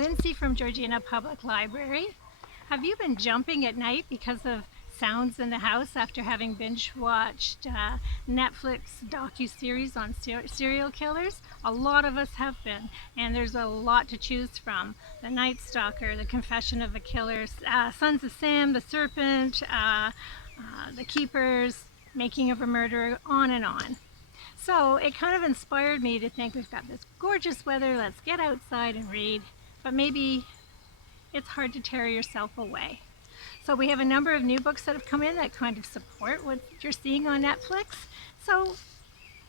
Lindsay from Georgina Public Library. Have you been jumping at night because of sounds in the house after having binge-watched Netflix docu-series on serial killers? A lot of us have been, and there's a lot to choose from. The Night Stalker, The Confession of a Killer, Sons of Sam, The Serpent, The Keepers, Making of a Murderer, on and on. So it kind of inspired me to think, we've got this gorgeous weather, let's get outside and read, but maybe it's hard to tear yourself away. So we have a number of new books that have come in that kind of support what you're seeing on Netflix. So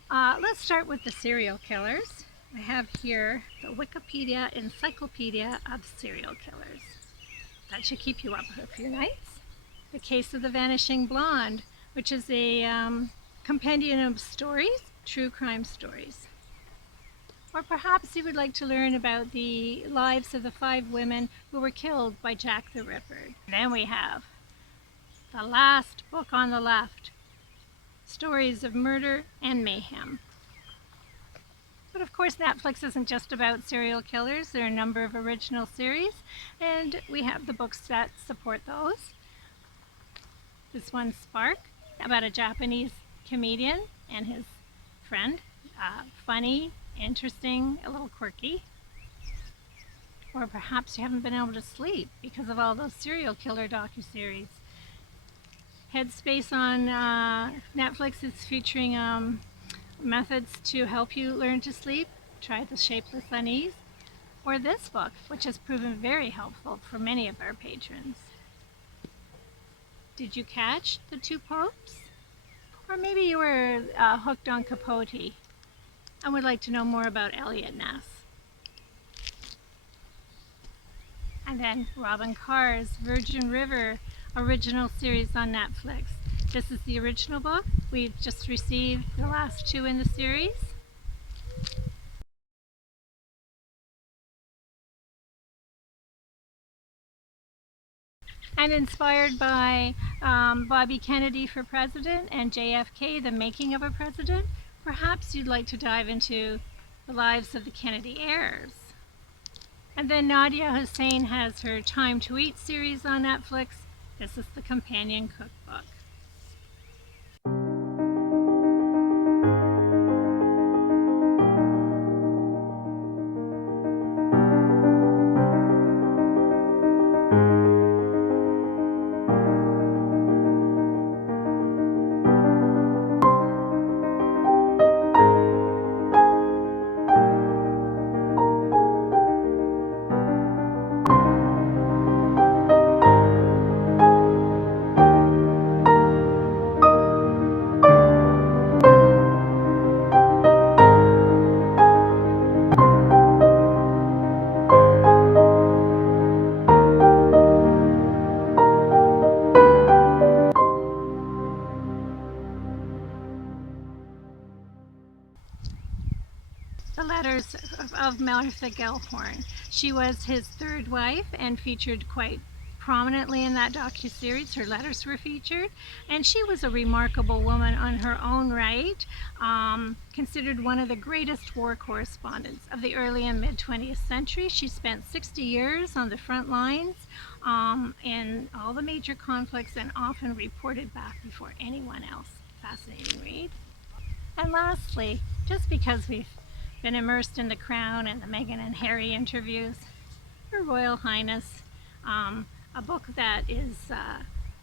let's start with the serial killers. I have here the Wikipedia Encyclopedia of Serial Killers. That should keep you up for a few nights. The Case of the Vanishing Blonde, which is a compendium of stories, true crime stories. Or perhaps you would like to learn about the lives of the 5 women who were killed by Jack the Ripper. Then we have the last book on the left, Stories of Murder and Mayhem. But of course Netflix isn't just about serial killers. There are a number of original series, and we have the books that support those. This one's Spark, about a Japanese comedian and his friend. Funny, interesting, a little quirky. Or perhaps you haven't been able to sleep because of all those serial killer docuseries. Headspace on Netflix is featuring methods to help you learn to sleep. Try the Shapeless, Unease. Or this book, which has proven very helpful for many of our patrons. Did you catch The Two Popes? Or maybe you were hooked on Capote and would like to know more about Eliot Ness. And then Robin Carr's Virgin River original series on Netflix. This is the original book. We've just received the last 2 in the series. And inspired by Bobby Kennedy for President and JFK, The Making of a President, perhaps you'd like to dive into the lives of the Kennedy heirs. And then Nadia Hussein has her Time to Eat series on Netflix. This is the companion cookbook. The Letters of Martha Gellhorn. She was his 3rd wife and featured quite prominently in that docuseries. Her letters were featured, and she was a remarkable woman on her own right, considered one of the greatest war correspondents of the early and mid-20th century. She spent 60 years on the front lines in all the major conflicts and often reported back before anyone else. Fascinating read. And lastly, just because we've been immersed in The Crown and the Meghan and Harry interviews, Her Royal Highness, a book that is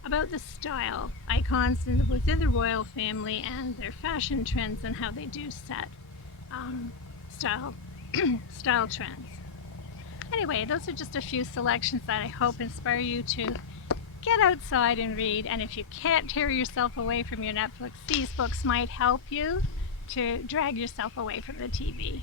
about the style icons within the royal family and their fashion trends and how they do set style trends. Anyway, those are just a few selections that I hope inspire you to get outside and read. And if you can't tear yourself away from your Netflix, these books might help you to drag yourself away from the TV.